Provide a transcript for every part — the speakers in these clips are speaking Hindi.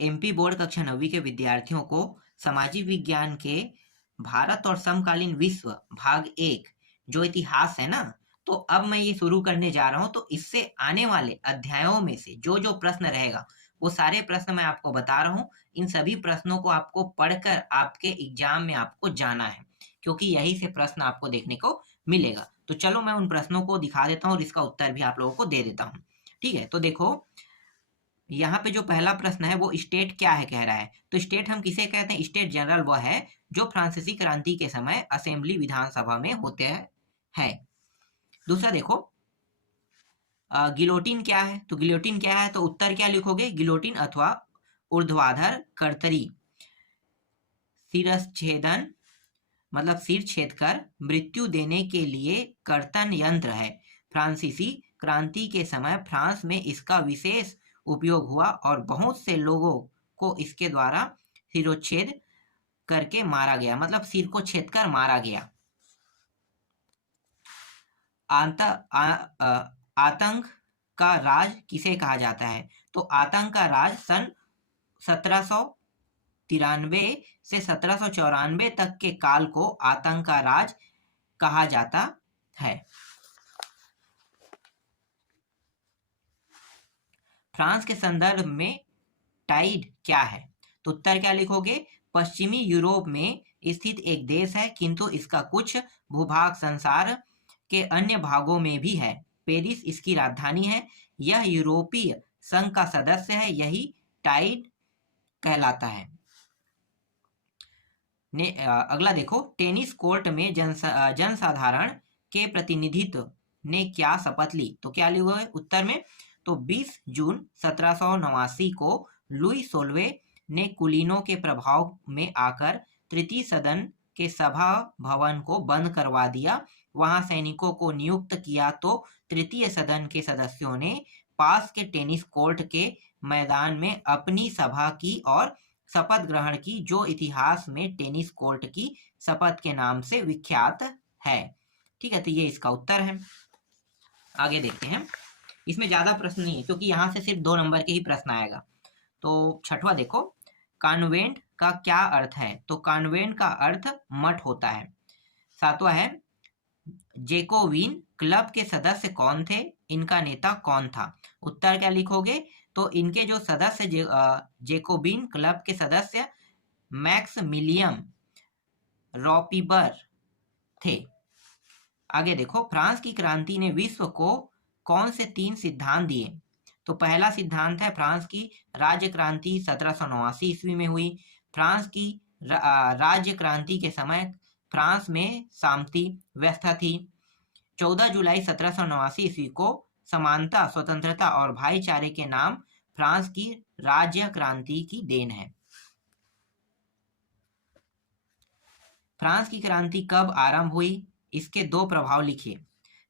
एमपी बोर्ड कक्षा 9वीं के विद्यार्थियों को सामाजिक विज्ञान के भारत और समकालीन विश्व भाग 1 जो इतिहास है ना, तो अब मैं ये शुरू करने जा रहा हूँ। तो इससे आने वाले अध्यायों में से जो जो प्रश्न रहेगा वो सारे प्रश्न मैं आपको बता रहा हूँ। इन सभी प्रश्नों को आपको पढ़कर आपके एग्जाम में आपको जाना है, क्योंकि यही से प्रश्न आपको देखने को मिलेगा। तो चलो मैं उन प्रश्नों को दिखा देता हूँ और इसका उत्तर भी आप लोगों को दे देता हूँ। ठीक है, तो देखो यहाँ पे जो पहला प्रश्न है वो स्टेट क्या है कह रहा है। तो स्टेट हम किसे कहते हैं? स्टेट जनरल वह है जो फ्रांसीसी क्रांति के समय असेंबली विधानसभा में होते हैं है। दूसरा देखो, गिलोटिन क्या है? तो गिलोटिन क्या है, तो उत्तर क्या लिखोगे? गिलोटिन अथवा ऊर्ध्वाधर कर्तरी शिरश्छेदन मतलब सिर छेद कर मृत्यु देने के लिए कर्तन यंत्र है। फ्रांसीसी क्रांति के समय फ्रांस में इसका विशेष उपयोग हुआ और बहुत से लोगों को इसके द्वारा सिरोच्छेद करके मारा गया, मतलब सिर को छेद कर मारा गया। आतंक का राज किसे कहा जाता है? तो आतंक का राज सन 1793 से 1794 तक के काल को आतंक का राज कहा जाता है। फ्रांस के संदर्भ में टाइड क्या है? तो उत्तर क्या लिखोगे? पश्चिमी यूरोप में स्थित एक देश है, किंतु इसका कुछ भूभाग संसार के अन्य भागों में भी है। पेरिस इसकी राजधानी है। यह यूरोपीय संघ का सदस्य है। यही टाइड कहलाता है। अगला देखो, टेनिस कोर्ट में जनसाधारण के प्रतिनिधित्व ने क्या शपथ ली? तो क्या लिखा है उत्तर में? तो 20 जून 1789 को लुई 16वें ने कुलीनों के प्रभाव में आकर तृतीय सदन के सभा भवन को बंद करवा दिया। वहां सैनिकों को नियुक्त किया तो तृतीय सदन के सदस्यों ने पास के टेनिस कोर्ट के मैदान में अपनी सभा की और शपथ ग्रहण की, जो इतिहास में टेनिस कोर्ट की शपथ के नाम से विख्यात है। ठीक है, तो ये इसका उत्तर है। आगे देखते हैं। इसमें ज्यादा प्रश्न नहीं है क्योंकि यहाँ से सिर्फ 2 नंबर के ही प्रश्न आएगा। तो छठवां देखो, कॉन्वेंट का क्या अर्थ है? तो कॉन्वेंट का अर्थ मठ होता है। सातवां है, जेकोबिन क्लब के सदस्य कौन थे? इनका नेता कौन था? उत्तर क्या लिखोगे? तो इनके जो सदस्य जेकोबिन क्लब के सदस्य मैक्समिलियन रॉपिबर थे। आगे देखो, फ्रांस की क्रांति ने विश्व को कौन से 3 सिद्धांत दिए? तो पहला सिद्धांत है फ्रांस की राज्य क्रांति 1789 ईस्वी में हुई। फ्रांस की राज्य क्रांति के समय फ्रांस में शांति व्यवस्था थी। 14 जुलाई 1789 ईस्वी को समानता, स्वतंत्रता और भाईचारे के नाम फ्रांस की राज्य क्रांति की देन है। फ्रांस की क्रांति कब आरंभ हुई? इसके 2 प्रभाव लिखिए।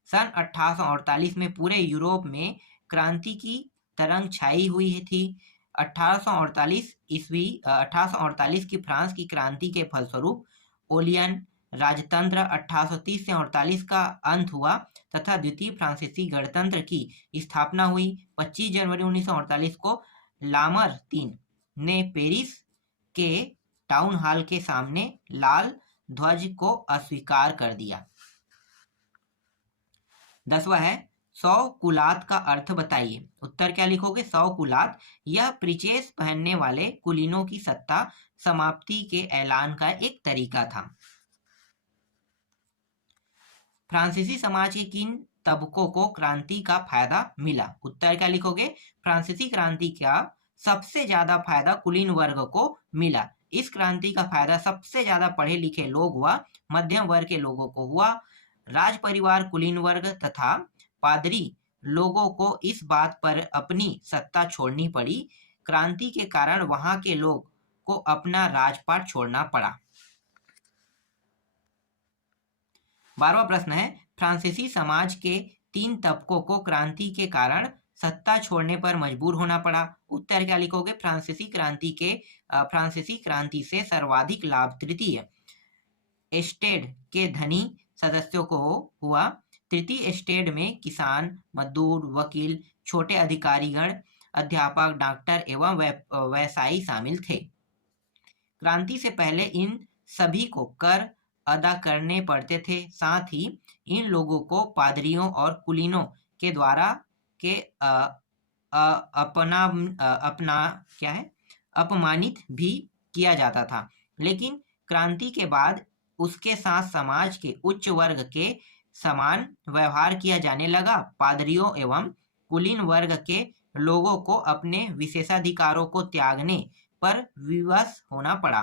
सन 1848 में पूरे यूरोप में क्रांति की तरंग छाई हुई थी। 1848 की फ्रांस की क्रांति के फलस्वरूप ओलियन राजतंत्र 1830 से 48 का अंत हुआ तथा द्वितीय फ्रांसीसी गणतंत्र की स्थापना हुई। 25 जनवरी 1948 को लामरतीन ने पेरिस के टाउन हॉल के सामने लाल ध्वज को अस्वीकार कर दिया। 10वां है, 100 कुलात का अर्थ बताइए। उत्तर क्या लिखोगे? 100 कुलात यह परिचेस पहनने वाले कुलीनों की सत्ता समाप्ति के ऐलान का एक तरीका था। फ्रांसीसी समाज के किन तबकों को क्रांति का फायदा मिला? उत्तर क्या लिखोगे? फ्रांसीसी क्रांति का सबसे ज्यादा फायदा कुलीन वर्ग को मिला। इस क्रांति का फायदा सबसे ज्यादा पढ़े लिखे लोग व मध्यम वर्ग के लोगों को हुआ। राज परिवार, कुलीन वर्ग तथा पादरी लोगों को इस बात पर अपनी सत्ता छोड़नी पड़ी। क्रांति के कारण वहां के लोग को अपना राजपाट छोड़ना पड़ा। 12वां प्रश्न है, फ्रांसीसी समाज के 3 तबकों को क्रांति के कारण सत्ता छोड़ने पर मजबूर होना पड़ा। उत्तर क्या लिखोगे? फ्रांसीसी क्रांति से सर्वाधिक लाभ तृतीय एस्टेट के धनी सदस्यों को हुआ। तृतीय एस्टेट में किसान, मजदूर, वकील, छोटे अधिकारीगण अध्यापक, डॉक्टर एवं व्यवसायी शामिल थे। क्रांति से पहले इन सभी को कर अदा करने पड़ते थे। साथ ही इन लोगों को पादरियों और कुलीनों के द्वारा के अपना क्या है अपमानित भी किया जाता था। लेकिन क्रांति के बाद उसके साथ समाज के उच्च वर्ग के समान व्यवहार किया जाने लगा। पादरियों एवं कुलीन वर्ग के लोगों को अपने विशेषाधिकारों को त्यागने पर विवश होना पड़ा।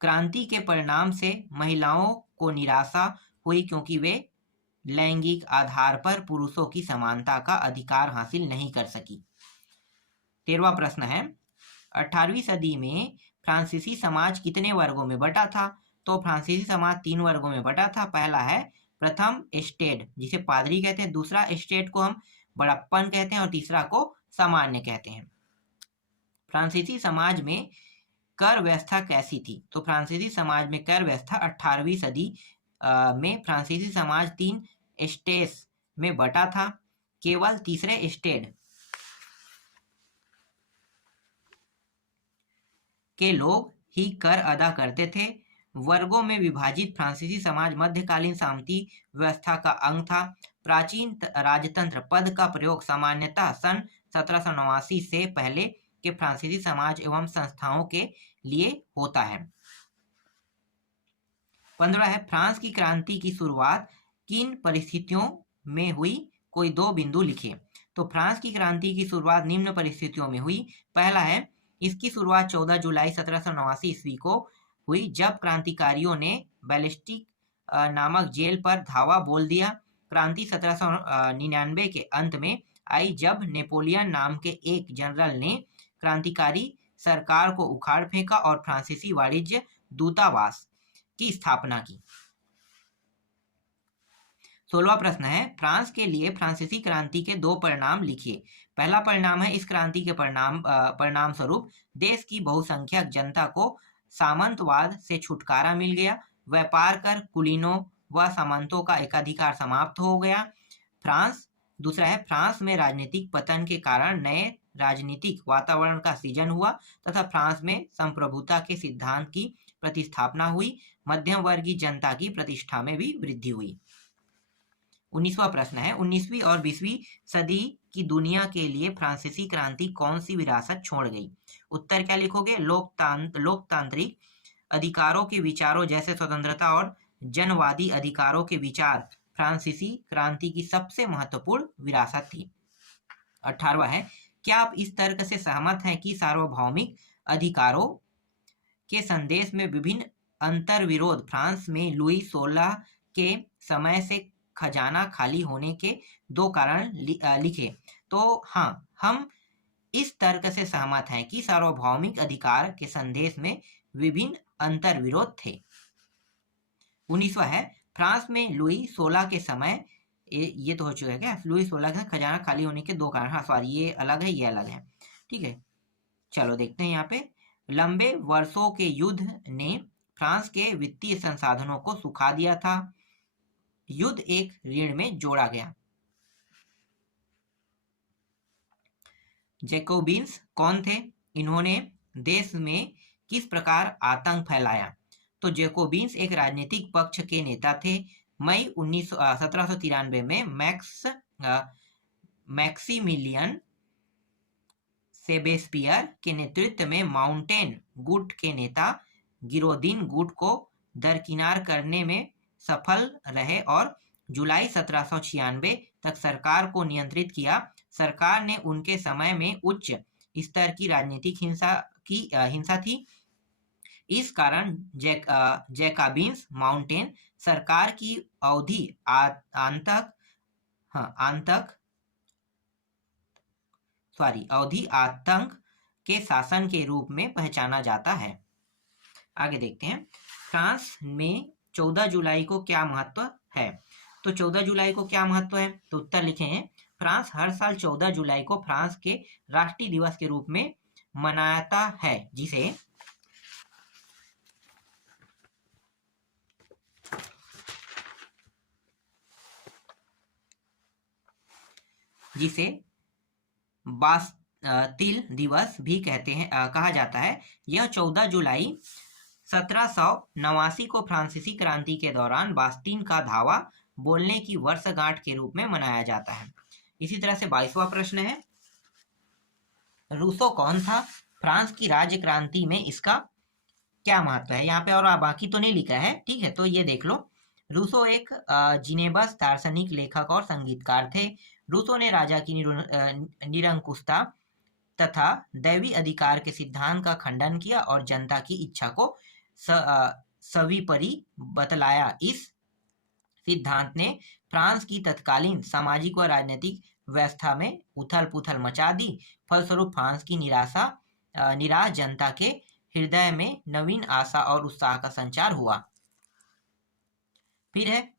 क्रांति के परिणाम से महिलाओं को निराशा हुई क्योंकि वे लैंगिक आधार पर पुरुषों की समानता का अधिकार हासिल नहीं कर सकी। 13वां प्रश्न है, 18वीं सदी में फ्रांसीसी समाज कितने वर्गों में बटा था? तो फ्रांसीसी समाज 3 वर्गों में बटा था। पहला है प्रथम एस्टेट, जिसे पादरी कहते हैं, दूसरा एस्टेट को हम बड़प्पन कहते हैं और तीसरा को सामान्य कहते हैं। फ्रांसीसी समाज में कर व्यवस्था कैसी थी? तो फ्रांसीसी समाज में कर व्यवस्था 18वीं सदी में फ्रांसीसी समाज 3 एस्टेट्स में बटा था। केवल तीसरे एस्टेट के लोग ही कर अदा करते थे। वर्गों में विभाजित फ्रांसीसी समाज मध्यकालीन सामंती व्यवस्था का अंग था। प्राचीन राजतंत्र पद का प्रयोग सामान्यतः सन 1789 से पहले के फ्रांसीसी समाज एवं संस्थाओं के लिए होता है। 15 है, फ्रांस की क्रांति की शुरुआत किन परिस्थितियों में हुई? कोई 2 बिंदु लिखिए। तो फ्रांस की क्रांति की शुरुआत निम्न परिस्थितियों में हुई। पहला है, इसकी शुरुआत 14 जुलाई 1789 ईस्वी को हुई, जब क्रांतिकारियों ने बैलेस्टिक नामक जेल पर धावा बोल दिया। क्रांति 1799 के अंत में आई, जब नेपोलियन नाम के एक जनरल ने क्रांतिकारी सरकार को उखाड़ फेंका और फ्रांसीसी वाणिज्य दूतावास की स्थापना की। 16वां प्रश्न है, फ्रांस के लिए फ्रांसीसी क्रांति के 2 परिणाम लिखिए। पहला परिणाम है, इस क्रांति के परिणाम स्वरूप देश की बहुसंख्यक जनता को सामंतवाद से छुटकारा मिल गया। व्यापार कर कुलीनों व सामंतों का एकाधिकार समाप्त हो गया। दूसरा है, फ्रांस में राजनीतिक पतन के कारण नए राजनीतिक वातावरण का सृजन हुआ तथा फ्रांस में संप्रभुता के सिद्धांत की प्रतिस्थापना हुई। मध्यम वर्गीय जनता की प्रतिष्ठा में भी वृद्धि हुई। 19वां प्रश्न है, 19वीं और 20वीं सदी की दुनिया के लिए फ्रांसीसी क्रांति कौन सी विरासत छोड़ गई? उत्तर क्या लिखोगे? लोकतांत्रिक अधिकारों के विचारों जैसे स्वतंत्रता और जनवादी अधिकारों के विचार फ्रांसीसी क्रांति की सबसे महत्वपूर्ण विरासत थी। 18वां है, क्या आप इस तर्क से सहमत हैं कि सार्वभौमिक अधिकारों के संदेश में विभिन्न अंतर्विरोध फ्रांस में लुई 16 के समय से खजाना खाली होने के 2 कारण लिखे? तो हाँ, हम इस तर्क से सहमत हैं कि सार्वभौमिक अधिकार के संदेश में विभिन्न अंतर्विरोध थे। 19वां है, फ्रांस में लुई 16 के समय, ये तो हो चुका है क्या? लुई 16 का खजाना खाली होने के 2 कारण, हाँ सॉरी, ये अलग है, ये अलग है, ठीक है। चलो देखते हैं यहाँ पे, लंबे वर्षों के युद्ध ने फ्रांस के वित्तीय संसाधनों को सुखा दिया था। युद्ध एक ऋण में जोड़ा गया। जैकोबिन्स कौन थे? इन्होंने देश में किस प्रकार आतंक फैलाया? तो जैकोबिन्स एक राजनीतिक पक्ष के नेता थे। मई 1793 में मैक्सिमिलियन सेबेस्पियर के नेतृत्व में माउंटेन गुट के नेता गिरोदिन गुट को दरकिनार करने में सफल रहे और जुलाई 1796 तक सरकार को नियंत्रित किया। सरकार ने उनके समय में उच्च स्तर की राजनीतिक हिंसा थी। इस कारण जैकोबिन्स माउंटेन सरकार की अवधि आतंक के शासन के रूप में पहचाना जाता है। आगे देखते हैं, फ्रांस में 14 जुलाई को क्या महत्व है? तो 14 जुलाई को क्या महत्व है? तो उत्तर लिखे हैं, फ्रांस हर साल 14 जुलाई को फ्रांस के राष्ट्रीय दिवस के रूप में मनाता है, जिसे जिसे बास्तिल दिवस भी कहते हैं, कहा जाता है। यह 14 जुलाई 1789 को फ्रांसीसी क्रांति के दौरान बास्तीन का धावा बोलने की वर्षगांठ के रूप में मनाया जाता है। इसी तरह से 22वां प्रश्न है, रूसो कौन था? फ्रांस की राज्य क्रांति में इसका क्या महत्व है? यहाँ पे और बाकी तो नहीं लिखा है, ठीक है, तो ये देख लो। रूसो एक जिनेबस दार्शनिक, लेखक और संगीतकार थे। रूसो ने राजा की निरंकुशता तथा दैवी अधिकार के सिद्धांत का खंडन किया और जनता की इच्छा को सविपरी बतलाया। इस सिद्धांत ने फ्रांस की तत्कालीन सामाजिक व राजनीतिक व्यवस्था में उथल पुथल मचा दी। फलस्वरूप फ्रांस की निराश जनता के हृदय में नवीन आशा और उत्साह का संचार हुआ। फिर है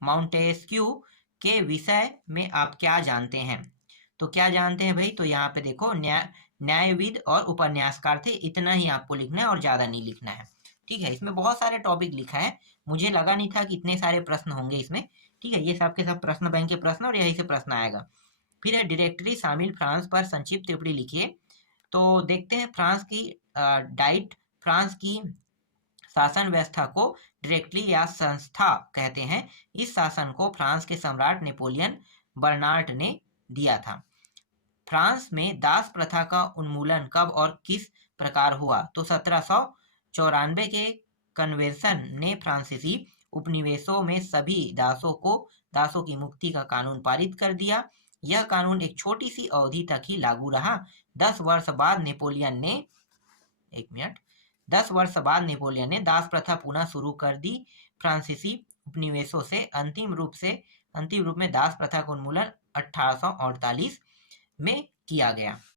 माउंटेस्क्यू के विषय में आप क्या जानते हैं? तो क्या जानते हैं भाई? तो यहाँ पे देखो, न्यायविद और उपन्यासकार थे, इतना ही आपको लिखना है और ज्यादा नहीं लिखना है, ठीक है। इसमें बहुत सारे टॉपिक लिखा है, मुझे लगा नहीं था कि इतने सारे प्रश्न होंगे इसमें, ठीक है। ये सब के सब प्रश्न बैंक के प्रश्न और यही से प्रश्न आएगा। फिर है डायरेक्टरी शामिल फ्रांस पर संक्षिप्त टिप्पणी लिखिए। तो देखते हैं, फ्रांस की डाइट, फ्रांस की शासन व्यवस्था को डायरेक्टरी या संस्था कहते हैं। इस शासन को फ्रांस के सम्राट नेपोलियन बर्नार्ड ने दिया था। फ्रांस में दास प्रथा का उन्मूलन कब और किस प्रकार हुआ? तो 1794 के कन्वेंशन ने फ्रांसीसी उपनिवेशों में सभी दासों की मुक्ति का कानून पारित कर दिया। यह कानून एक छोटी सी अवधि तक ही लागू रहा। 10 वर्ष बाद नेपोलियन ने दास प्रथा पुनः शुरू कर दी। फ्रांसीसी उपनिवेशों से अंतिम रूप में दास प्रथा का उन्मूलन 1848 में किया गया।